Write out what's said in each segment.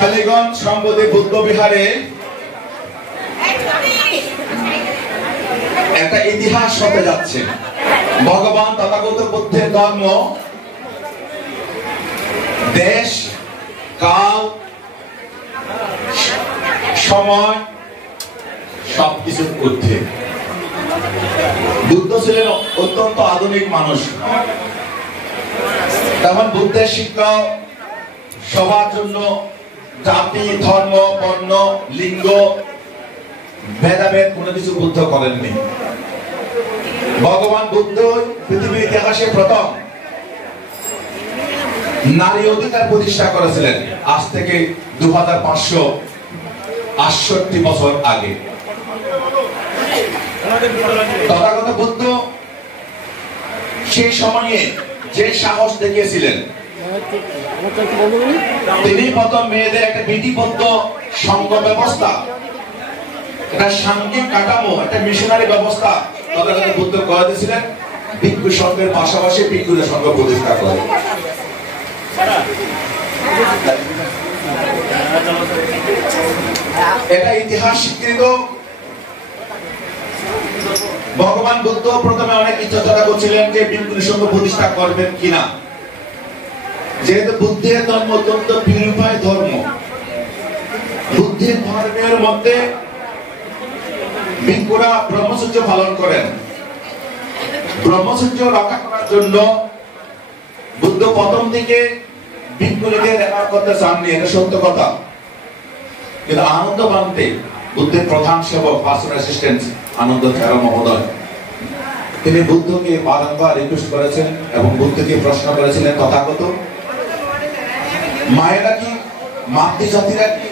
কালীগঞ্জ সম্পদে বুদ্ধ বিহারে একটা ইতিহাস হতে যাচ্ছে। ভগবান তথাগত বুদ্ধের ধর্ম দেশ, কাল, সময় সবকিছুর ঊর্ধ্বে। বুদ্ধ ছিলেন অত্যন্ত আধুনিক মানুষ। তখন বুদ্ধের শিক্ষা সবার জন্য জাতি, ধর্ম, বর্ণ, লিঙ্গ ভেদাভেদ কোনো কিছু বুদ্ধ করেননি। ভগবান বুদ্ধ পৃথিবীর ইতিহাসে প্রথম নারী অধিকার প্রতিষ্ঠা করেছিলেন, আজ থেকে 2568 বছর আগে। তথাগত বুদ্ধ সেই সময়ে যে সাহস দেখিয়েছিলেন, তিনি প্রথম মেয়েদের একটা বিধিবদ্ধ সংঘ ব্যবস্থা, একটা সাংঘিক কাঠামো, একটা মিশনারি ব্যবস্থা তথাগত বুদ্ধ করে দিয়েছিলেন। ভিক্ষু সংঘের পাশাপাশি ভিক্ষুদের সংঘ প্রতিষ্ঠা করেন। এটা ইতিহাস স্বীকৃত। ভগবান বুদ্ধ প্রথমে অনেক ইচ্ছা করছিলেন যে ভিক্ষু সংঘ প্রতিষ্ঠা করবেন কিনা, যেহেতু বুদ্ধের ধর্ম অত্যন্ত পিউরিফাই ধর্ম। বুদ্ধের ধর্মের মধ্যে ভিক্ষুরা ব্রহ্মচর্য পালন করেন। ব্রহ্মচর্য রক্ষা করার জন্য বুদ্ধ প্রথম দিকে ভিক্ষুদের রেফার করতে চাননি, এটা সত্য কথা। কিন্তু আনন্দ বান্তে বুদ্ধের প্রধান সেবক, পার্সোনাল অ্যাসিস্ট্যান্ট আনন্দ থেরা মহোদয়, তিনি বুদ্ধকে বারংবার রিকোয়েস্ট করেছেন এবং বুদ্ধকে প্রশ্ন করেছিলেন, তথাগত মায়েরা কি, মাতৃজাতিরা কি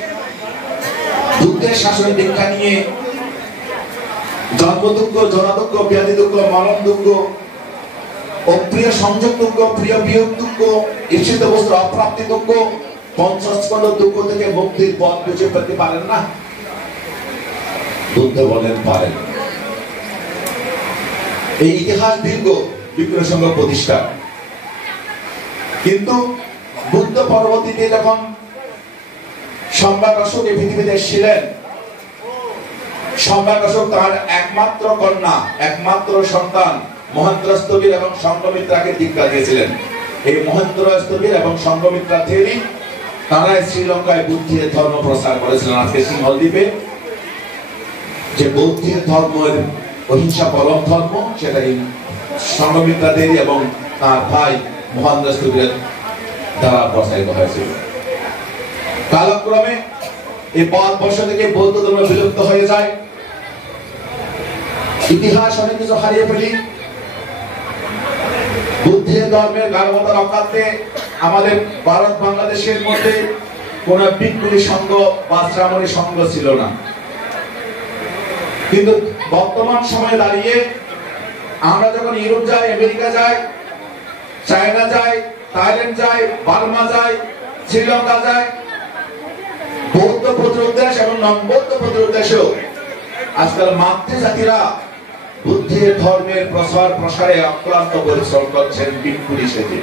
বুদ্ধের শাসনের দীক্ষা নিয়ে জন্ম দুঃখ, জরা দুঃখ, ব্যাধি দুঃখ, মরণ দুঃখ, অপ্রিয় সংযোগ দুঃখ, প্রিয় বিয়োগ দুঃখ, ঈপ্সিত বস্তু অপ্রাপ্তি দুঃখ, পঞ্চস্কন্ধ দুঃখ থেকে মুক্তির পথ খুঁজে পেতে পারেন না? বুদ্ধ বলেন পারেন। এই ইতিহাস দীর্ঘ ভিক্ষু সংঘ প্রতিষ্ঠা। কিন্তু বুদ্ধ পরবর্তীতে যখন সম্রাট অশোক এই পৃথিবীতে ছিলেন, সম্রাট অশোক তার একমাত্র কন্যা, একমাত্র সন্তান মহেন্দ্রস্থবির এবং সংঘমিত্রাকে দীক্ষা দিয়েছিলেন। এই মহেন্দ্রস্থবির এবং সংঘমিত্রা থেরি তারাই শ্রীলঙ্কায় বুদ্ধের ধর্ম প্রচার করেছিলেন। আজকে সিংহল দ্বীপে যে বৌদ্ধের ধর্মের অহিংসা পরম ধর্ম, সেটা সংঘমিত্রা দেবী এবং তার ভাই মহেন্দ্রস্থবিরের দ্বারা প্রসারিত হয়েছিল। কালক্রমে এই ভারতবর্ষ থেকে বৌদ্ধ ধর্ম বিলুপ্ত হয়ে যায়। ইতিহাস অনেক কিছু হারিয়ে ফেলি। বুদ্ধের ধর্মের গাঢ়তা রক্ষার্থে আমাদের ভারত বাংলাদেশের মধ্যে কোন ভিক্ষুণী সংঘ বা শ্রামণী সংঘ ছিল না। কিন্তু বর্তমান সময়ে দাঁড়িয়ে আমরা যখন ইউরোপ যাই, আমেরিকা যাই, চায়না যাই, থাইল্যান্ড যাই, বার্মা যাই, শ্রীলঙ্কা যাই, বৌদ্ধ প্রতিরোধ দেশ এবং নন বৌদ্ধ প্রতিরোধ দেশেও আজকাল মাতৃজাতিরা বুদ্ধের ধর্মের প্রসার প্রসারে অক্লান্ত পরিশ্রম করছেন ভিক্ষুণী সেজে।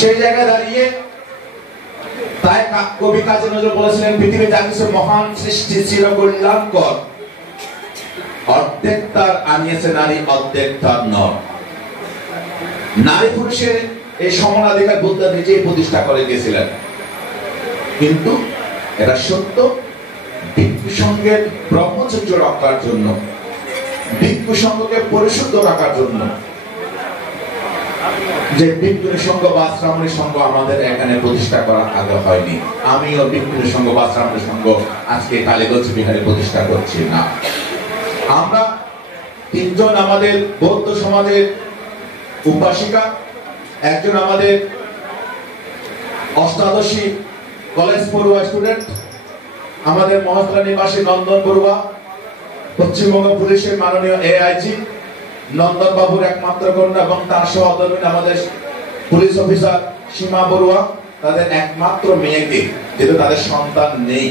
সেই জায়গায় দাঁড়িয়ে তাই কবি কাজী নজরুল বলেছিলেন, পৃথিবী যা কিছু মহান সৃষ্টি চিরকল্যাণকর, অর্ধেক তার আনিয়েছে নারী, অর্ধেক তার নর। নারী পুরুষের এই সমানাধিকার বুদ্ধ নিজেই প্রতিষ্ঠা করে গিয়েছিলেন। কিন্তু এটা সত্য, ভিক্ষু সংঘের ব্রহ্মচর্য রক্ষার জন্য, ভিক্ষু সংঘকে পরিশুদ্ধ রাখার জন্য যে ভিক্ষুণী সংঘ বা শ্রামণী সংঘ আমাদের এখানে প্রতিষ্ঠা করা আগে হয়নি। আমিও ভিক্ষুণী সংঘ বা শ্রামণী সংঘ আজকে কালীগঞ্জ বিহারে প্রতিষ্ঠা করছি না। আমরা তিনজন আমাদের বৌদ্ধ সমাজের উপাসিকা, একজন আমাদের অষ্টাদশী কলেজ পড়ুয়া স্টুডেন্ট, আমাদের মহাত্রা নিবাসী নন্দন বড়ুয়া, পশ্চিমবঙ্গ পুলিশের মাননীয় এআইজি নন্দন বাবুর একমাত্র কন্যা এবং তার সহধর্মিণী আমাদের পুলিশ অফিসার সীমা বড়ুয়া, তাদের একমাত্র মেয়েকে, যেহেতু তাদের সন্তান নেই,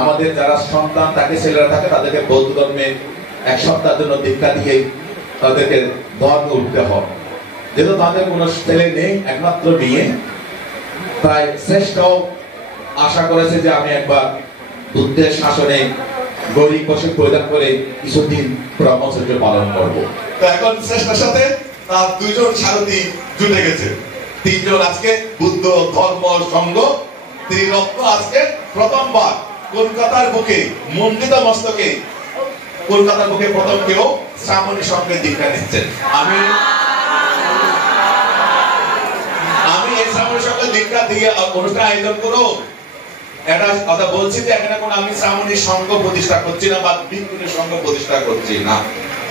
আমাদের যারা সন্তান থাকে, ছেলেরা থাকে, তাদেরকে বৌদ্ধ ধর্মে এক সপ্তাহের জন্য দীক্ষা দিয়ে তাদেরকে ধর্ম উঠতে হয়। যেহেতু তাদের কোনো ছেলে নেই, একমাত্র মেয়ে, তাই শ্রেষ্ঠ আশা করেছে যে আমি একবার বুদ্ধের শাসনে গরিব পোশাক পরিধান করে কিছুদিন ব্রহ্মচর্য পালন করব। তো এখন শ্রেষ্ঠের সাথে তার দুইজন সারথী জুটে গেছে। তিনজন আজকে বুদ্ধ ধর্ম সংঘ ত্রিরত্ন আজকে প্রথমবার কলকাতার বুকে মন্ডিত মস্তকে কলকাতার বুকে প্রথম কেউ শ্রামণী সংঘের দীক্ষা নিচ্ছেন। আমি এই শ্রামণী সংঘের দীক্ষা দিয়ে অনুষ্ঠান আয়োজন করো এটা কথা বলছি যে এখানে কোন আমি শ্রামণী সংঘ প্রতিষ্ঠা করছি না বা ভিক্ষুণী সংঘ প্রতিষ্ঠা করছি না।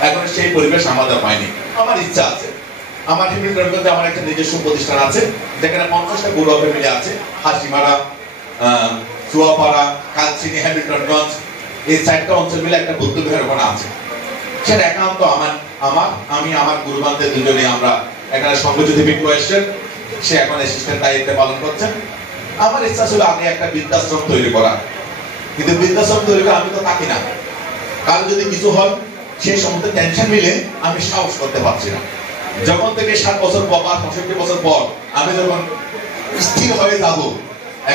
এখন সেই পরিবেশ আমাদের হয়নি। আমার ইচ্ছা আছে, আমার হিমিলটনগঞ্জে আমার একটা নিজস্ব প্রতিষ্ঠান আছে যেখানে 50টা গৌরব ফ্যামিলি আছে। হাসিমারা, চুয়াপাড়া, কালচিনি, হ্যামিলটনগঞ্জ, এই 4টা অঞ্চল মিলে একটা বুদ্ধ বিহার ওখানে আছে। সেটা একান্ত আমি আমার গুরুবানদের দুজনে আমরা এখানে সংঘজ্যোতি ভিক্ষু এসছেন, সে এখন অ্যাসিস্ট্যান্ট দায়িত্ব পালন করছেন। আমার ইচ্ছা ছিল আগে একটা বৃদ্ধাশ্রম তৈরি করা, কিন্তু বৃদ্ধাশ্রম তৈরি করে আমি তো থাকি না, কারো যদি কিছু হয় সেই সমস্ত টেনশন মিলে আমি সাহস করতে পারছি না। যখন থেকে 7 বছর পর বা 65 বছর পর আমি যখন স্থির হয়ে যাব,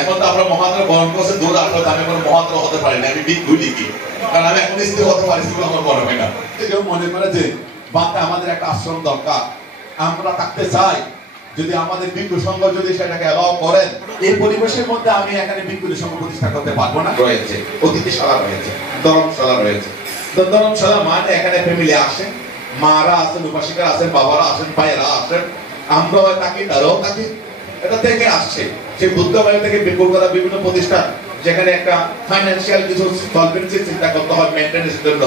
এখন তো আমরা মহাত্মা বরণ করছে 2018, আমি এখন মহাত্মা হতে পারি না, আমি ভিক্ষু লিখি, কারণ আমি এখন স্থির হতে পারি আমার বড় হয় না। কেউ মনে করে যে বাংলা আমাদের একটা আশ্রম দরকার, আমরা থাকতে চাই, যদি আমাদের ভিক্ষু সংঘ যদি সেটাকে অ্যালাউ করেন, এই পরিবেশের মধ্যে আমি এখানে ভিক্ষু সংঘ প্রতিষ্ঠা করতে পারবো না। রয়েছে অতিথিশালা, রয়েছে ধর্মশালা, রয়েছে। তো ধর্মশালা মানে এখানে ফ্যামিলি আসে, মারা আছেন, উপাসিকারা আছেন, বাবারা আসেন, ভাইয়েরা আসেন, আমরাও থাকি, তারাও থাকি। এটা থেকে আসছে সেই বুদ্ধ বাড়ি থেকে কলকাতা বিভিন্ন প্রতিষ্ঠান, যেখানে একটা ফাইন্যান্সিয়াল কিছু সলভেন্সি চিন্তা করতে হয় মেইনটেনেন্সের জন্য।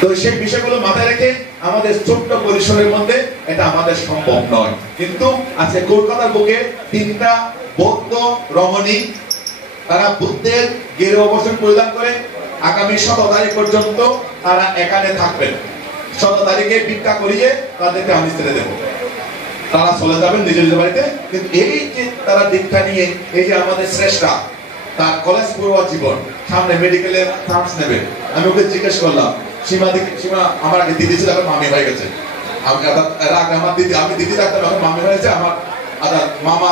তো সেই বিষয়গুলো মাথায় রেখে আমাদের ছোট্ট পরিসরের মধ্যে এটা আমাদের সম্ভব নয়। কিন্তু আজকে কলকাতার বুকে 3টা বৌদ্ধ রমণী, তারা বুদ্ধের গেরুয়া বস্ত্র পরিধান করে আগামী 17 তারিখ পর্যন্ত তারা এখানে থাকবেন। 17 তারিখে ভিক্ষা করিয়ে তাদেরকে আমি ছেড়ে দেবো, তারা চলে যাবেন নিজ নিজ বাড়িতে। কিন্তু এই যে তারা দীক্ষা নিয়ে, এই যে আমাদের শ্রেষ্ঠা, তার কলেজ পড়ুয়া জীবন, সামনে মেডিকেলের চান্স নেবে। আমি ওকে জিজ্ঞেস করলাম, সীমা আমার আগে দিদি ছিল, এখন মামি হয়ে গেছে। আমি দিদি ডাক্তার, এখন মামি হয়েছে। আমার মামা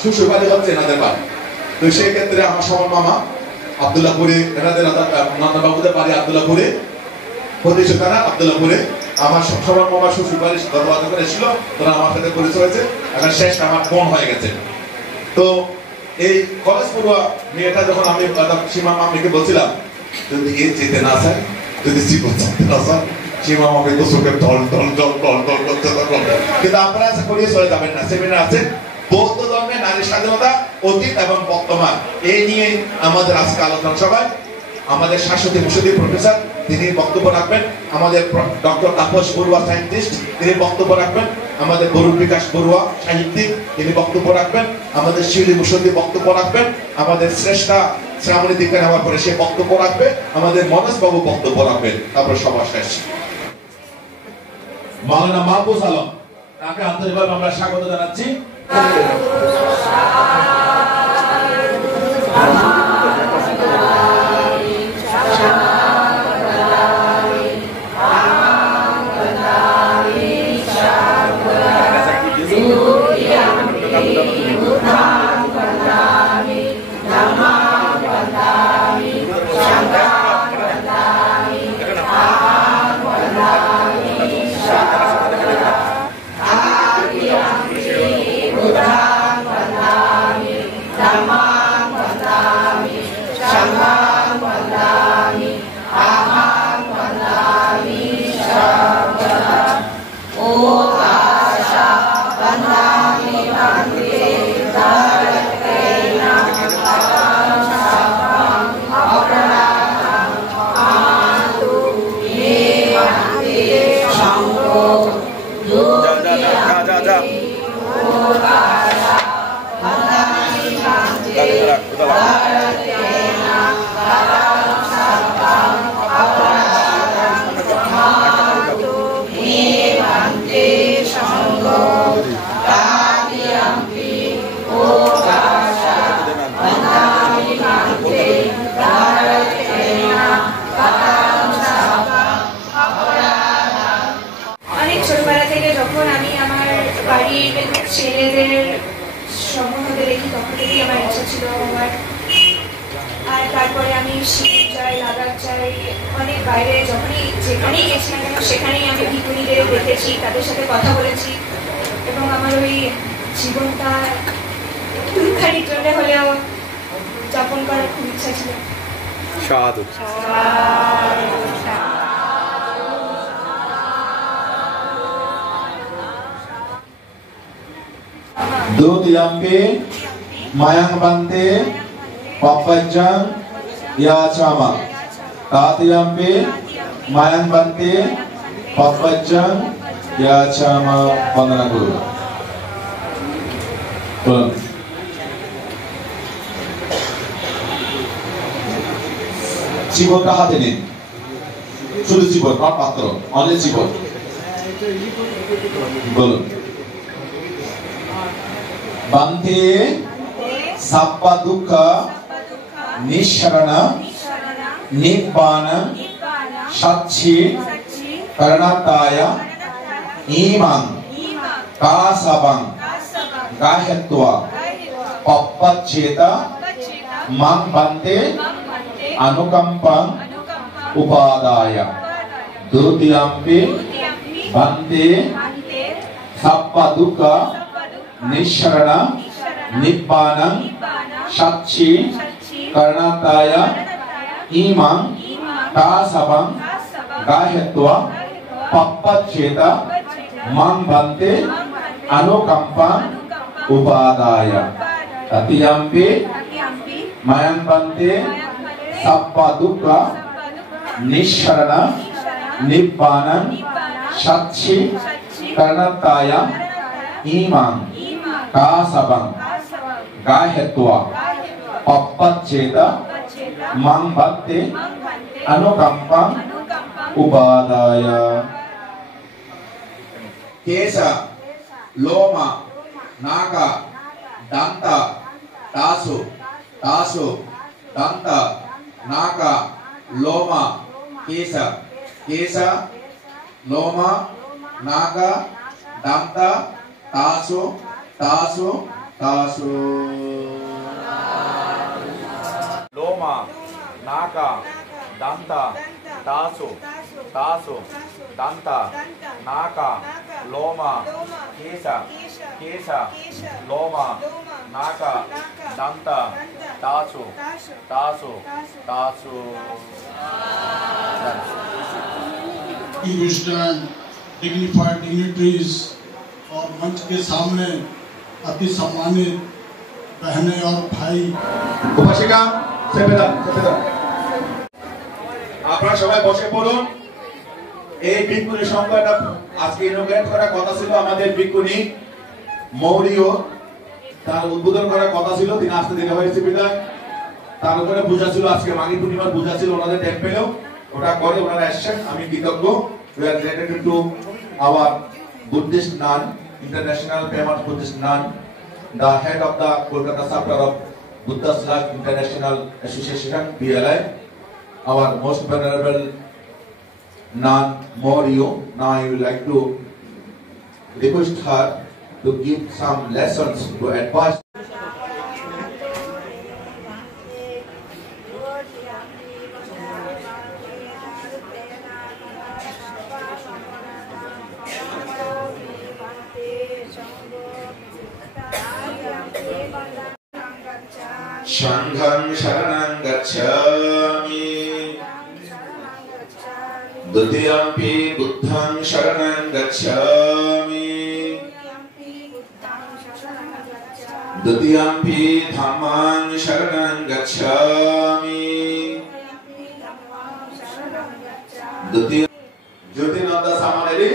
শ্বশুর বাড়ি হচ্ছে এনাদের বাড়ি। তো সেই ক্ষেত্রে আমার সবার মামা আব্দুল্লাহপুরে, এনাদের নন্দবাবুদের বাড়ি আব্দুল্লাহপুরে, প্রতিষ্ঠানা আব্দুল্লাহপুরে। আমার সবার মামা শ্বশুর বাড়ি দরবাজা করে এসেছিল, তোরা আমার সাথে পরিচয় হয়েছে, এখন শেষ আমার বোন হয়ে গেছে। তো এই কলেজ পড়ুয়া মেয়েটা যখন আমি সীমা মামিকে বলছিলাম, যদি এ যেতে না চায়, যদি জীবন চাইতে না চায়, সীমা মামি তো চোখে ঢল ঢল ঢল ঢল ঢল করতে থাকবেন। কিন্তু আপনারা আশা করিয়ে চলে যাবেন না। সেমিনার আছে বৌদ্ধ ধর্মে নারী স্বাধীনতা, অতীত এবং বর্তমান, এই নিয়ে আমাদের আজকে আলোচনা সভায় আমাদের শাশ্বতী মুশারফ প্রফেসর তিনি বক্তব্য রাখবেন, আমাদের ডক্টর তাপস বড়ুয়া সায়েন্টিস্ট তিনি বক্তব্য রাখবেন, আমাদের বরুণ বিকাশ বড়ুয়া সাহিত্যিক তিনি বক্তব্য রাখবেন, আমাদের শিউলি মুশারফ বক্তব্য রাখবেন, আমাদের শ্রেষ্ঠা শ্রাবণী দীক্ষা নেওয়ার পরে সে বক্তব্য রাখবে, আমাদের মনোজ বাবু বক্তব্য রাখবেন। তারপর সভা শেষ। মাওলানা মাহফুজ আলম, তাকে আন্তরিকভাবে আমরা স্বাগত জানাচ্ছি। O Asha Vandami Bhante তখন থেকেই আমার ইচ্ছা ছিল হওয়ার। আর তারপরে আমি শিবির যাই, লাদাখ যাই, অনেক বাইরে যখনই যেখানেই গেছি না কেন সেখানেই আমি ভিক্ষুণীদের দেখেছি, তাদের সাথে কথা বলেছি এবং আমার ওই জীবনটা একটুখানির জন্য হলেও যাপন করার খুব ইচ্ছা ছিল। সাধু। Dutiyampi mayang bante papajang yachama. Tatiyampi mayang bante papajang yachama vandana guru. জীবনটা হাতে নিন, শুধু জীবন, নট পাত্র, অনেক জীবন। বলুন। Bante Sappa Dukkha Nisharana Nibbana Satchi Karanataya Imang Kasabang Gahetva Pappacheta Mang Bante Anukampang Upadaya Dutiyampi Bante Sappa Dukkha Nisharana Nibbana Satchi Karanataya Imang Kasabang Gahetva Pappacheta Mang Bante Anukampang Upadaya Tatiyampi Mayang Bante Sappa Dukkha Nisharana Nibbana Satchi Karanataya Imang Kasabang Gahetva Pappacheta Mang Bante Anukampang Upadaya Kesa Loma Naga Danta Tasu Tasu Danta Naga Loma Kesa Kesa Loma Naga Danta Tasu Tasu Tasu Loma Naga Danta Tasu Tasu Danta Naga Loma Kesa Kesa Loma Naga Danta Tasu Tasu Tasu Distinguished dignified dignitaries और मंच के सामने अति सम्मानित बहनें और भाई उपासिका सेपेदान আপনারা সবাই বসে পড়ুন। এই ভিক্ষুণী সংখ্যাটা আজকে ইনোগ্রেট করার কথা ছিল আমাদের ভিক্ষুণী মৌরিও, তার উদ্বোধন করার কথা ছিল, তিনি আসতে দেরি হয়েছে বিদায়। তার উপরে পূজা ছিল, আজকে মাঘী পূর্ণিমার পূজা ছিল, ওনাদের ডেট পেলেও ওটা করে ওনারা এসেছেন, আমি কৃতজ্ঞ। We are related to our Buddhist nun, international famous Buddhist nun, the head of the Kolkata chapter of Buddha Slug International Association, BLI, our most venerable nun Morio. Now I would like to request her to give some lessons to advise. Shangham Sharanam Gacchami Dutiyampi Buddham Sharanam Gacchami Dutiyampi Dhammam Sharanam Gacchami Dutiyampi Jyotinanda Samaneri